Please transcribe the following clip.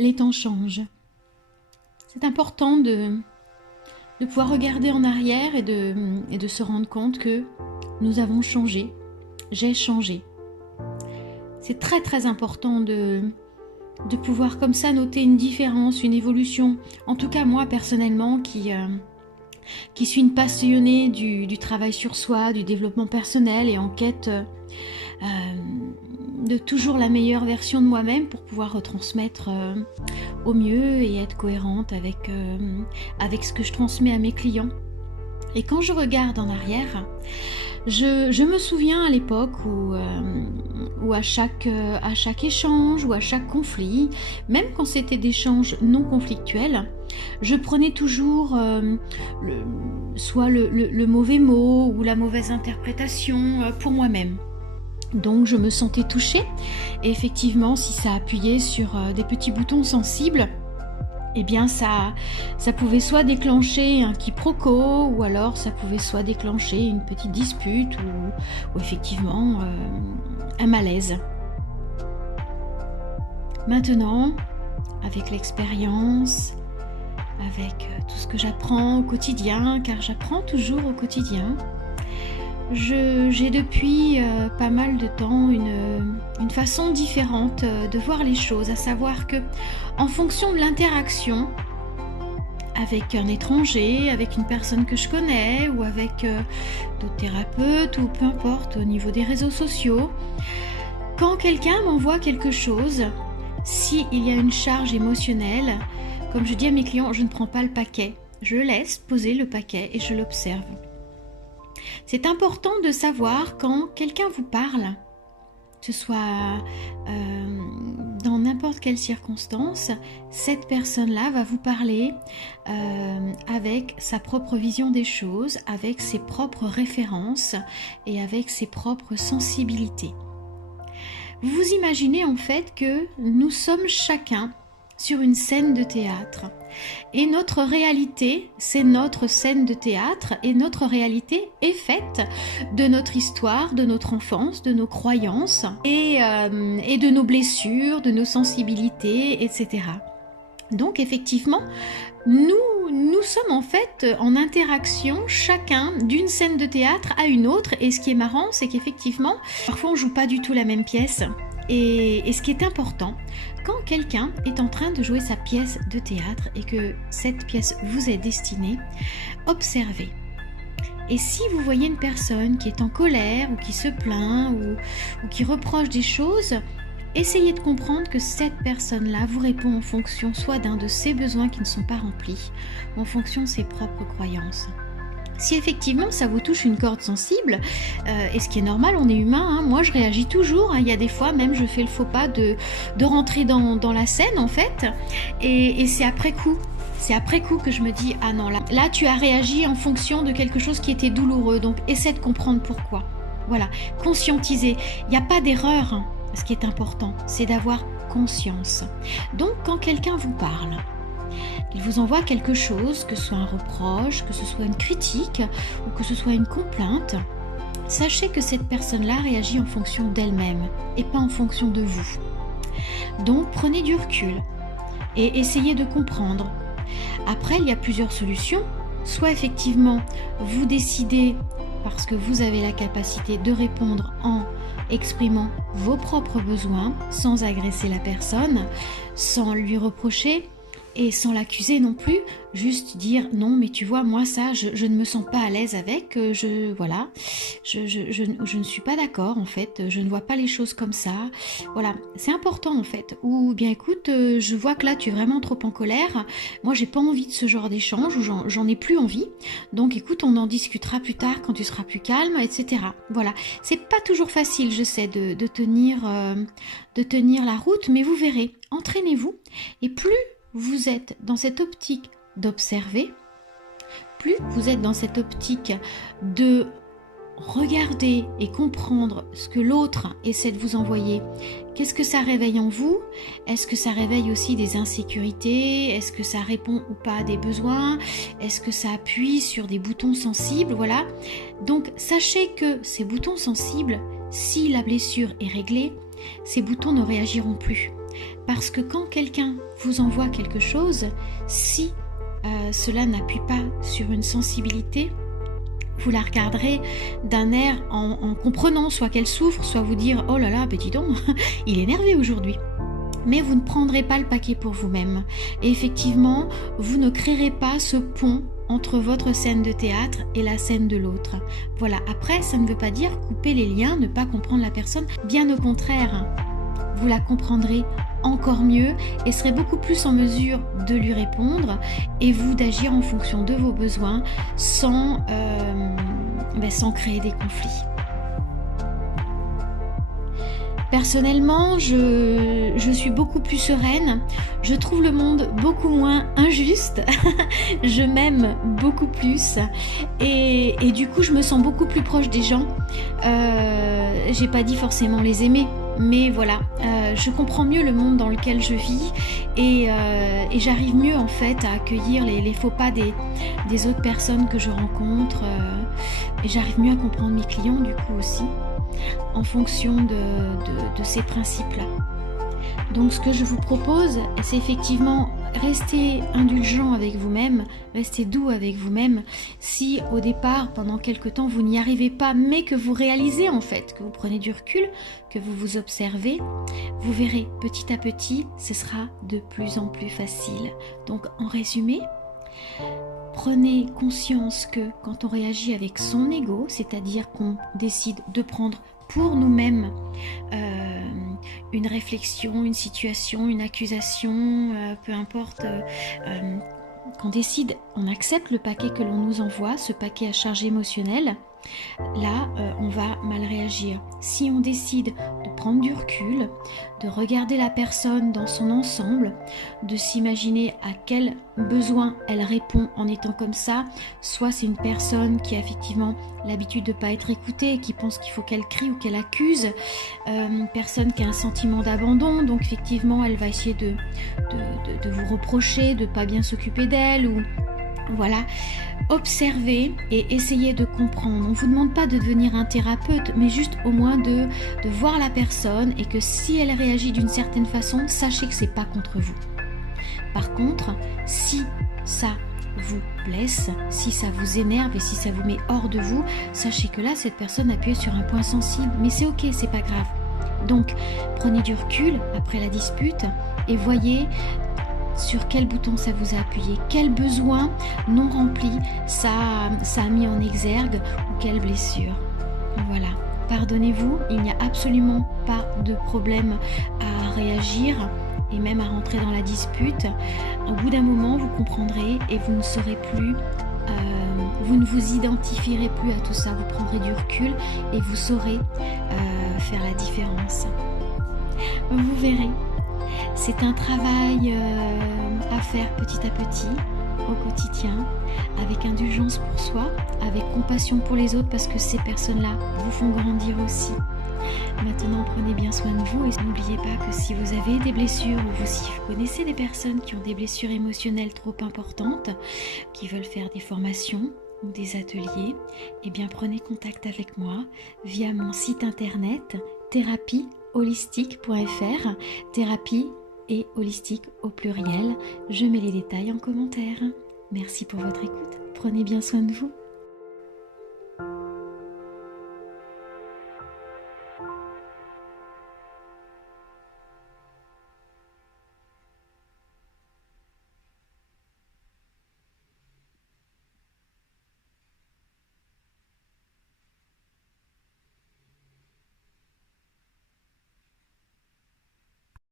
Les temps changent. C'est important de pouvoir regarder en arrière et de se rendre compte que nous avons changé. J'ai changé. C'est très très important de pouvoir comme ça noter une différence, une évolution. En tout cas moi personnellement qui suis une passionnée du travail sur soi, du développement personnel et en quête de toujours la meilleure version de moi-même pour pouvoir retransmettre au mieux et être cohérente avec ce que je transmets à mes clients. Et quand je regarde en arrière, je me souviens à l'époque où à chaque échange ou à chaque conflit, même quand c'était des échanges non conflictuels, je prenais toujours soit le mauvais mot ou la mauvaise interprétation pour moi-même. Donc je me sentais touchée et effectivement si ça appuyait sur des petits boutons sensibles, eh bien ça pouvait soit déclencher un quiproquo ou alors ça pouvait soit déclencher une petite dispute ou effectivement un malaise. Maintenant, avec l'expérience, avec tout ce que j'apprends au quotidien, car j'apprends toujours au quotidien, j'ai depuis pas mal de temps une façon différente de voir les choses, à savoir que en fonction de l'interaction avec un étranger, avec une personne que je connais ou avec d'autres thérapeutes ou peu importe au niveau des réseaux sociaux, quand quelqu'un m'envoie quelque chose, s'il y a une charge émotionnelle, comme je dis à mes clients, je ne prends pas le paquet, je laisse poser le paquet et je l'observe. C'est important de savoir quand quelqu'un vous parle, que ce soit dans n'importe quelle circonstance, cette personne-là va vous parler avec sa propre vision des choses, avec ses propres références et avec ses propres sensibilités. Vous imaginez en fait que nous sommes chacun sur une scène de théâtre. Et notre réalité, c'est notre scène de théâtre et notre réalité est faite de notre histoire, de notre enfance, de nos croyances et de nos blessures, de nos sensibilités, etc. Donc effectivement, nous sommes en fait en interaction chacun d'une scène de théâtre à une autre et ce qui est marrant, c'est qu'effectivement, parfois on joue pas du tout la même pièce et ce qui est important, quand quelqu'un est en train de jouer sa pièce de théâtre et que cette pièce vous est destinée, observez. Et si vous voyez une personne qui est en colère ou qui se plaint ou qui reproche des choses, essayez de comprendre que cette personne-là vous répond en fonction soit d'un de ses besoins qui ne sont pas remplis, ou en fonction de ses propres croyances. Si effectivement ça vous touche une corde sensible, et ce qui est normal, on est humain, hein, moi je réagis toujours, hein, il y a des fois même je fais le faux pas de rentrer dans la scène en fait, et c'est après coup. C'est après coup que je me dis, ah non, là tu as réagi en fonction de quelque chose qui était douloureux, donc essaie de comprendre pourquoi. Voilà, conscientiser, il n'y a pas d'erreur, hein. Ce qui est important, c'est d'avoir conscience. Donc quand quelqu'un vous parle, il vous envoie quelque chose, que ce soit un reproche, que ce soit une critique ou que ce soit une complainte, sachez que cette personne-là réagit en fonction d'elle-même et pas en fonction de vous. Donc prenez du recul et essayez de comprendre. Après, il y a plusieurs solutions. Soit effectivement, vous décidez, parce que vous avez la capacité de répondre en exprimant vos propres besoins, sans agresser la personne, sans lui reprocher, et sans l'accuser non plus, juste dire non mais tu vois moi ça je ne me sens pas à l'aise avec, voilà, je ne suis pas d'accord en fait, je ne vois pas les choses comme ça, voilà, c'est important en fait. Ou bien écoute, je vois que là tu es vraiment trop en colère, moi j'ai pas envie de ce genre d'échange, ou j'en ai plus envie, donc écoute on en discutera plus tard quand tu seras plus calme, etc. Voilà, c'est pas toujours facile je sais de tenir la route, mais vous verrez, entraînez-vous, et plus vous êtes dans cette optique d'observer, plus vous êtes dans cette optique de regarder et comprendre ce que l'autre essaie de vous envoyer, qu'est-ce que ça réveille en vous? Est-ce que ça réveille aussi des insécurités? Est-ce que ça répond ou pas à des besoins? Est-ce que ça appuie sur des boutons sensibles? Voilà. Donc sachez que ces boutons sensibles, si la blessure est réglée, ces boutons ne réagiront plus. Parce que quand quelqu'un vous envoie quelque chose, si cela n'appuie pas sur une sensibilité, vous la regarderez d'un air en comprenant soit qu'elle souffre, soit vous dire « Oh là là, ben dis donc, il est énervé aujourd'hui ». Mais vous ne prendrez pas le paquet pour vous-même. Et effectivement, vous ne créerez pas ce pont entre votre scène de théâtre et la scène de l'autre. Voilà, après, ça ne veut pas dire couper les liens, ne pas comprendre la personne, bien au contraire. Vous la comprendrez encore mieux et serez beaucoup plus en mesure de lui répondre et vous d'agir en fonction de vos besoins sans créer des conflits. Personnellement, je suis beaucoup plus sereine, je trouve le monde beaucoup moins injuste, je m'aime beaucoup plus et du coup je me sens beaucoup plus proche des gens. J'ai pas dit forcément les aimer, mais voilà, je comprends mieux le monde dans lequel je vis et j'arrive mieux en fait à accueillir les faux pas des autres personnes que je rencontre et j'arrive mieux à comprendre mes clients du coup aussi en fonction de ces principes-là. Donc ce que je vous propose, c'est effectivement rester indulgent avec vous-même, rester doux avec vous-même. Si au départ, pendant quelque temps, vous n'y arrivez pas, mais que vous réalisez en fait, que vous prenez du recul, que vous vous observez, vous verrez petit à petit, ce sera de plus en plus facile. Donc en résumé, prenez conscience que quand on réagit avec son ego, c'est-à-dire qu'on décide de prendre pour nous-mêmes une réflexion, une situation, une accusation, peu importe, qu'on décide, on accepte le paquet que l'on nous envoie, ce paquet à charge émotionnelle, là on va mal réagir. Si on décide de prendre du recul, de regarder la personne dans son ensemble, de s'imaginer à quel besoin elle répond en étant comme ça, soit c'est une personne qui a effectivement l'habitude de ne pas être écoutée, qui pense qu'il faut qu'elle crie ou qu'elle accuse, une personne qui a un sentiment d'abandon, donc effectivement elle va essayer de vous reprocher de ne pas bien s'occuper d'elle, ou voilà, observez et essayez de comprendre. On ne vous demande pas de devenir un thérapeute, mais juste au moins de voir la personne et que si elle réagit d'une certaine façon, sachez que c'est pas contre vous. Par contre, si ça vous blesse, si ça vous énerve et si ça vous met hors de vous, sachez que là, cette personne appuie sur un point sensible, mais c'est ok, c'est pas grave. Donc, prenez du recul après la dispute et voyez sur quel bouton ça vous a appuyé, quel besoin non rempli ça a mis en exergue ou quelle blessure. Voilà, pardonnez-vous, il n'y a absolument pas de problème à réagir et même à rentrer dans la dispute. Au bout d'un moment, vous comprendrez et vous ne serez plus, vous ne vous identifierez plus à tout ça, vous prendrez du recul et vous saurez faire la différence. Vous verrez. C'est un travail à faire petit à petit, au quotidien, avec indulgence pour soi, avec compassion pour les autres, parce que ces personnes-là vous font grandir aussi. Maintenant, prenez bien soin de vous et n'oubliez pas que si vous avez des blessures ou si vous connaissez des personnes qui ont des blessures émotionnelles trop importantes, qui veulent faire des formations ou des ateliers, eh bien prenez contact avec moi via mon site internet therapieholistique.fr, thérapie et holistique au pluriel. Je mets les détails en commentaire. Merci pour votre écoute. Prenez bien soin de vous.